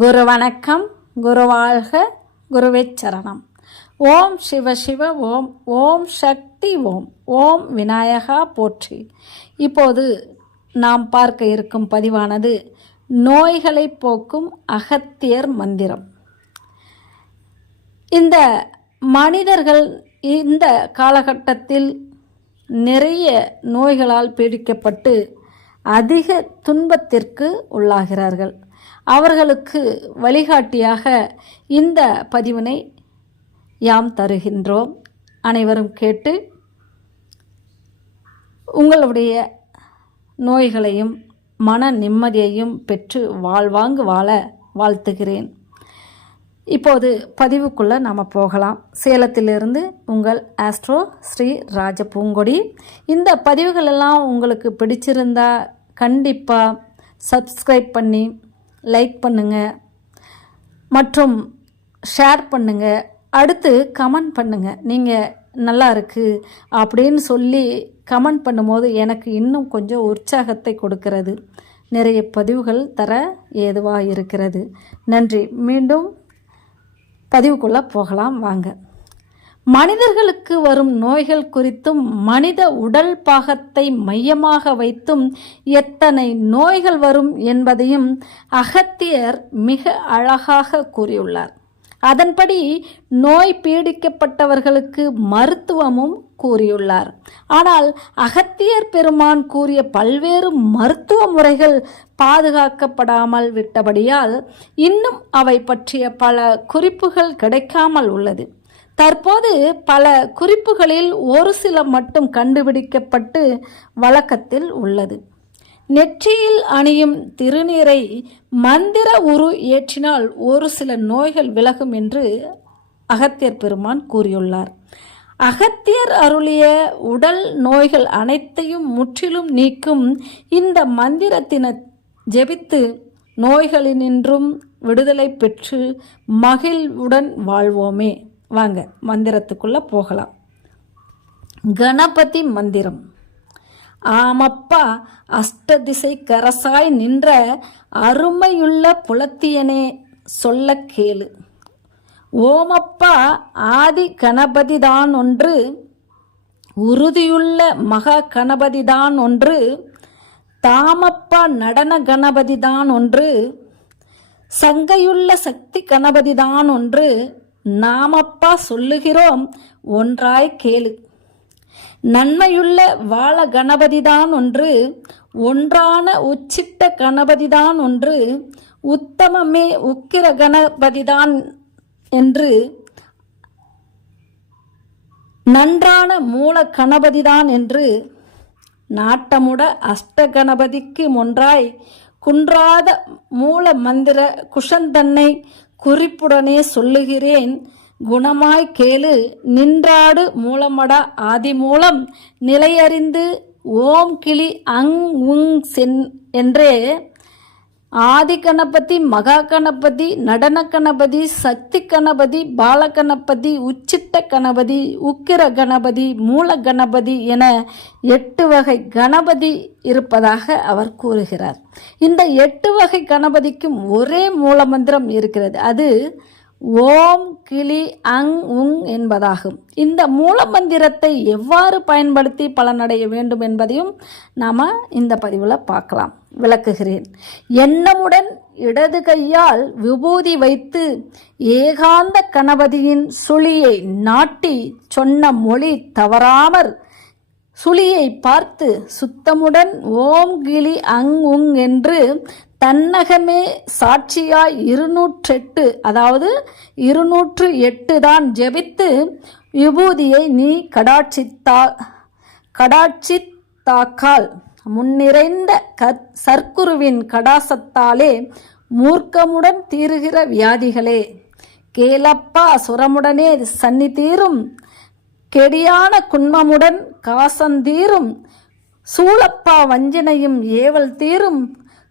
குரு வணக்கம் குருவாழ்க குருவே சரணம். ஓம் சிவ சிவ ஓம் ஓம் சக்தி ஓம் ஓம் விநாயகா போற்றி. இப்போது நாம் பார்க்க இருக்கும் பதிவானது நோய்களை போக்கும் அகத்தியர் மந்திரம். இந்த மனிதர்கள் இந்த காலகட்டத்தில் நிறைய நோய்களால் பீடிக்கப்பட்டு அதிக துன்பத்திற்கு உள்ளாகிறார்கள். அவர்களுக்கு வழிகாட்டியாக இந்த பதிவினை யாம் தருகின்றோம். அனைவரும் கேட்டு உங்களுடைய நோய்களையும் மன நிம்மதியையும் பெற்று வாழ்வாங்கு வாழ வாழ்த்துகிறேன். இப்போது பதிவுக்குள்ளே நாம் போகலாம். சேலத்திலிருந்து உங்கள் ஆஸ்ட்ரோ ஸ்ரீ ராஜ பூங்கொடி இந்த பதிவுகளெல்லாம் உங்களுக்கு பிடிச்சிருந்தா கண்டிப்பாக சப்ஸ்கிரைப் பண்ணி லைக் பண்ணுங்கள் மற்றும் ஷேர் பண்ணுங்கள் அடுத்து கமெண்ட் பண்ணுங்கள் நீங்கள் நல்லா இருக்குது அப்படின்னு சொல்லி கமெண்ட் பண்ணும்போது எனக்கு இன்னும் கொஞ்சம் உற்சாகத்தை கொடுக்கிறது. நிறைய பதிவுகள் தர ஏதுவாக இருக்கிறது. நன்றி. மீண்டும் பதிவுக்குள்ளே போகலாம். வாங்க. மனிதர்களுக்கு வரும் நோய்கள் குறித்தும் மனித உடல் பாகத்தை மையமாக வைத்தும் எத்தனை நோய்கள் வரும் என்பதையும் அகத்தியர் மிக அழகாக கூறியுள்ளார். அதன்படி நோய் பீடிக்கப்பட்டவர்களுக்கு மருத்துவமும் கூறியுள்ளார். ஆனால் அகத்தியர் பெருமான் கூறிய பல்வேறு மருத்துவ முறைகள் பாதுகாக்கப்படாமல் விட்டபடியால் இன்னும் அவை பற்றிய பல குறிப்புகள் கிடைக்காமல் உள்ளது. தற்போது பல குறிப்புகளில் ஒரு சில மட்டும் கண்டுபிடிக்கப்பட்டு வழக்கத்தில் உள்ளது. நெற்றியில் அணியும் திருநீரை மந்திர உரு ஏற்றினால் ஒரு சில நோய்கள் விலகும் என்று அகத்தியர் பெருமான் கூறியுள்ளார். அகத்தியர் அருளிய உடல் நோய்கள் அனைத்தையும் முற்றிலும் நீக்கும் இந்த மந்திரத்தின ஜெபித்து நோய்களினின்றும் விடுதலை பெற்று மகிழ்வுடன் வாழ்வோமே. வாங்க மந்திரத்துக்குள்ளே போகலாம். கணபதி மந்திரம். ஆமப்பா அஷ்டதிசை கரசாய் நின்ற அருமையுள்ள புலத்தியனே சொல்ல கேளு. ஓமப்பா ஆதி கணபதிதான் ஒன்று உறுதியுள்ள மகா கணபதிதான் ஒன்று தாமப்பா நடன கணபதிதான் ஒன்று சங்கையுள்ள சக்தி கணபதிதான் ஒன்று நாமப்பா சொல்லுகிறோம். ஒன்றாய் கேளு. நன்மையுள்ள வாழ கணபதிதான் ஒன்று. ஒன்றான உச்சிட்ட கணபதிதான் ஒன்று. உத்தமமே உக்கிர கணபதிதான் என்று. நன்றான மூல கணபதிதான் என்று. நாட்டமுட அஷ்ட கணபதிக்கு ஒன்றாய். குன்றாத மூல மந்திர குஷந்தன்னை குறிப்புடனே சொல்லுகிறேன். குணமாய் கேளு நின்றாடு மூலமட ஆதி மூலம் நிலையறிந்து ஓம் கிளி அங் உங் சென் என்றே ஆதி கணபதி மகா கணபதி நடன கணபதி சக்தி கணபதி பால கணபதி உச்சிட்ட கணபதி உக்கிர கணபதி மூல கணபதி என எட்டு வகை கணபதி இருப்பதாக அவர் கூறுகிறார். இந்த எட்டு வகை கணபதிக்கும் ஒரே மூலமந்திரம் இருக்கிறது. அது ஓம் கிளி அங் உங் என்பதாகும். இந்த மூலமந்திரத்தை எவ்வாறு பயன்படுத்தி பலனடைய வேண்டும் என்பதையும் நாம் இந்த பதிவில் பார்க்கலாம். விளக்குகிறேன். எண்ணமுடன் இடது கையால் விபூதி வைத்து ஏகாந்த கணபதியின் சுழியை நாட்டி சொன்ன மொழி தவறாமற் சுழியை பார்த்து சுத்தமுடன் ஓம் கிளி அங் உங் என்று தன்னகமே சாட்சியாய் இருநூற்றெட்டு அதாவது இருநூற்று எட்டு தான் ஜெபித்து விபூதியை நீ கடாட்சித்தா கடாட்சித்தாக்கால். முன்னிறைந்த கற் சர்க்குருவின் கடாசத்தாலே மூர்க்கமுடன் தீருகிற வியாதிகளே. கேலப்பா சுரமுடனே சன்னி தீரும் கெடியான குன்மமுடன் காசந்தீரும் சூளப்பா வஞ்சனையும் ஏவல் தீரும்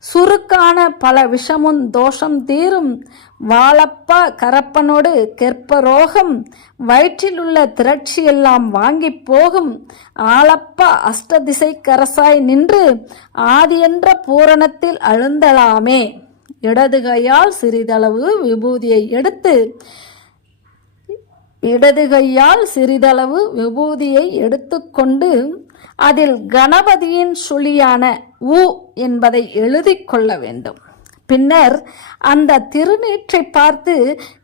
சுருக்கான பல விஷமும் தோஷம் தீரும். வாழப்பா கரப்பனோடு கெற்பரோகம் வயிற்றிலுள்ள திரட்சியெல்லாம் வாங்கி போகும். ஆளப்பா அஷ்டதிசை கரசாய் நின்று ஆதி என்ற பூரணத்தில் அழுந்தலாமே. இடது கையால் சிறிதளவு விபூதியை எடுத்து இடது கையால் சிறிதளவு விபூதியை எடுத்துக்கொண்டு அதில் கணபதியின் சுழியான உ என்பதை எழுதி கொள்ள வேண்டும். பின்னர் அந்த திருநீற்றை பார்த்து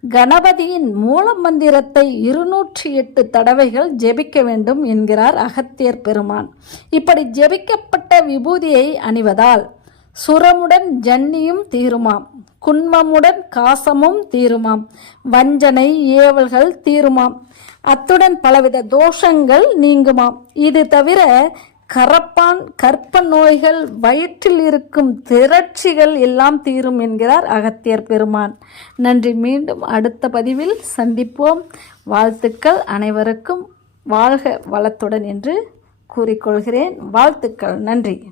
கணபதியின் மூல மந்திரத்தை இருநூற்றி எட்டு தடவைகள் ஜெபிக்க வேண்டும் என்கிறார் அகத்தியர் பெருமான். இப்படி ஜெபிக்கப்பட்ட விபூதியை அணிவதால் சுரமுடன் ஜன்னியும் தீருமாம். குன்மமுடன் காசமும் தீருமாம். வஞ்சனை ஏவல்கள் தீருமாம். அத்துடன் பலவித தோஷங்கள் நீங்குமாம். இது தவிர கரப்பான் கற்ப நோய்கள் வயிற்றில் இருக்கும் திரட்சிகள் எல்லாம் தீரும் என்கிறார் அகத்தியர் பெருமான். நன்றி. மீண்டும் அடுத்த பதிவில் சந்திப்போம். வாழ்த்துக்கள் அனைவருக்கும். வாழ்க வளத்துடன் என்று கூறிக்கொள்கிறேன். வாழ்த்துக்கள். நன்றி.